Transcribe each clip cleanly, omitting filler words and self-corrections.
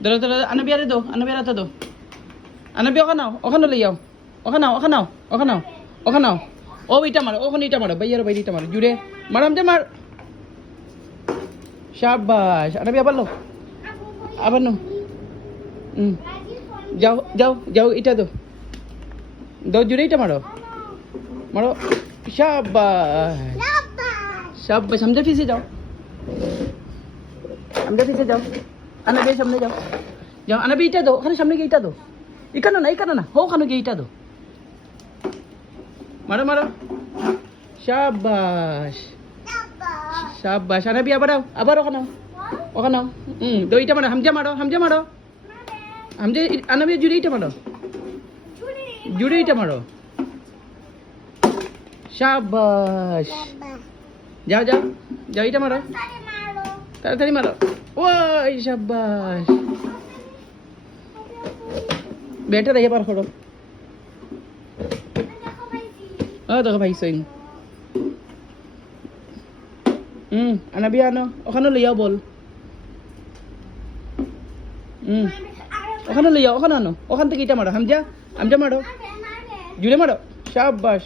Dalo, dalo, ano biya do? Ano biya to do? Ano biya okan lo yaw. Okan now. Oh, ita maro. Okan ita maro. Bayar bay ita maro. Jure. Maram je mar. Shabash. Ano biya balo? Aban no. যাও এটা দো দাও জুড়ে এটা মারো মারো শাবাশ শাবাশ সামনে পিছে যাও আনাবে সামনে যাও আনাবে এটা দাও ওখানে সামনে গিয়ে এটা দাও এখানে না ওখানে গিয়ে এটা দাও মারো শাবাশ আনাবি আবার ওখানে দাও এটা মারো হামজা মারো हमजे अनबे जुड़ी टमाटो शाबाश जाओ इटा मारो ताड़ाताड़ी मारो ओए शाबाश बेटा रहिए पार करो देखो भाई सोइंग अनबे आनो ओखानो लिया बोल ওখানে লইয়া ওখানে আনো ওখান থেকে এটা মারো হামজা মারো জুড়ে মারো শাবাশ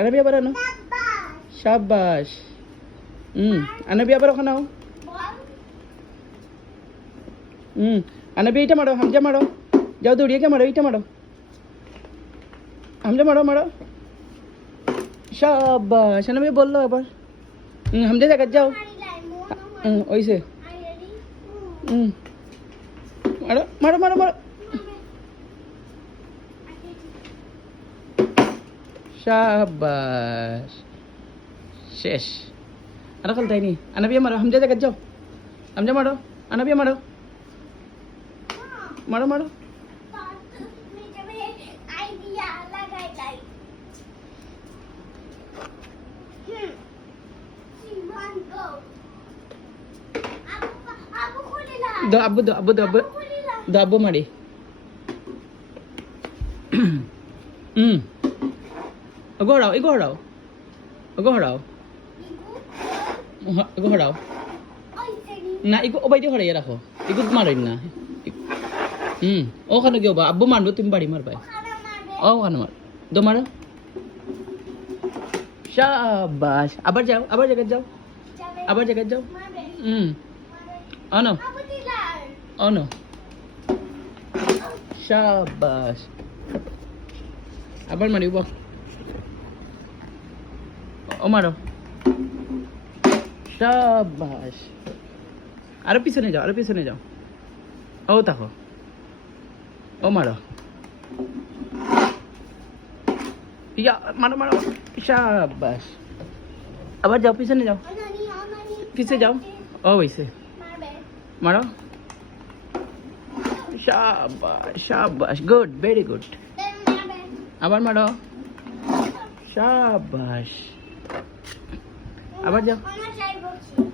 আনাবি আবার আনো শাবাশ আনাবি আবার ওখানে আও আনাবি এটা মারো হামজা মারো যাও দৌড়িয়ে কে মারো এটা মারো হামজা মারো শাবাশ আনাবি বললো আবার হামজা জায়গা যাও ওইসে মারো শাবাশ শেষ আর কল তাই নি আনাবিয়া মারো হামজা জায়গা যাও হামজা মারো আনাবিয়া মারো दो अब्बू मारी अगो हराओ ना इको ओबाइदे हराइया राखो इको मारिन ना ओखाने गयो बा अब्बू मारबो तुम बाड़ी मारबाय ओखाने मार दो मारो शाबाश आबार जगह जाओ ono shabash abar mari ubo maro shabash aro পিছনে যাও ও দেখো মারো ইয়া মারো শাবাশ আবার যাও পিছনে যাও ও হইছে मारो शाबाश गुड वेरी गुड আবার মারো शाबाश আবার যাও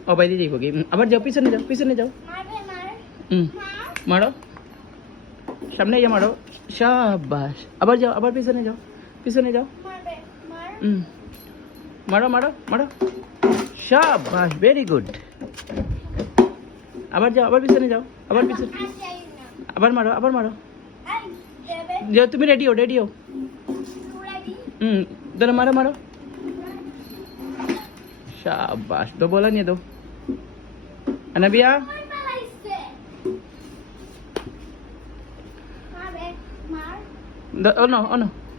ও বাইরে যাইবো কি আবার যাও পিছনে যাও মারো সামনে যা মারো शाबाश আবার যাও আবার পিছনে যাও মারো शाबाश वेरी गुड আবার যাও আবার পিছনে যাও আবার মারো যাও তুমি রেডি হও ধরো মারো শাবাশ দো বলা নিয়ে দো আনাবিয়া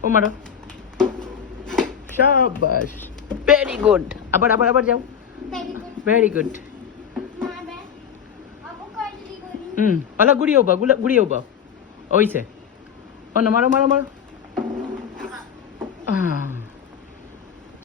ও মারো শাবাশ ভেরি গুড আবার যাও ভেরি গুড Ala guড়িয়ে বা ওইছে মারো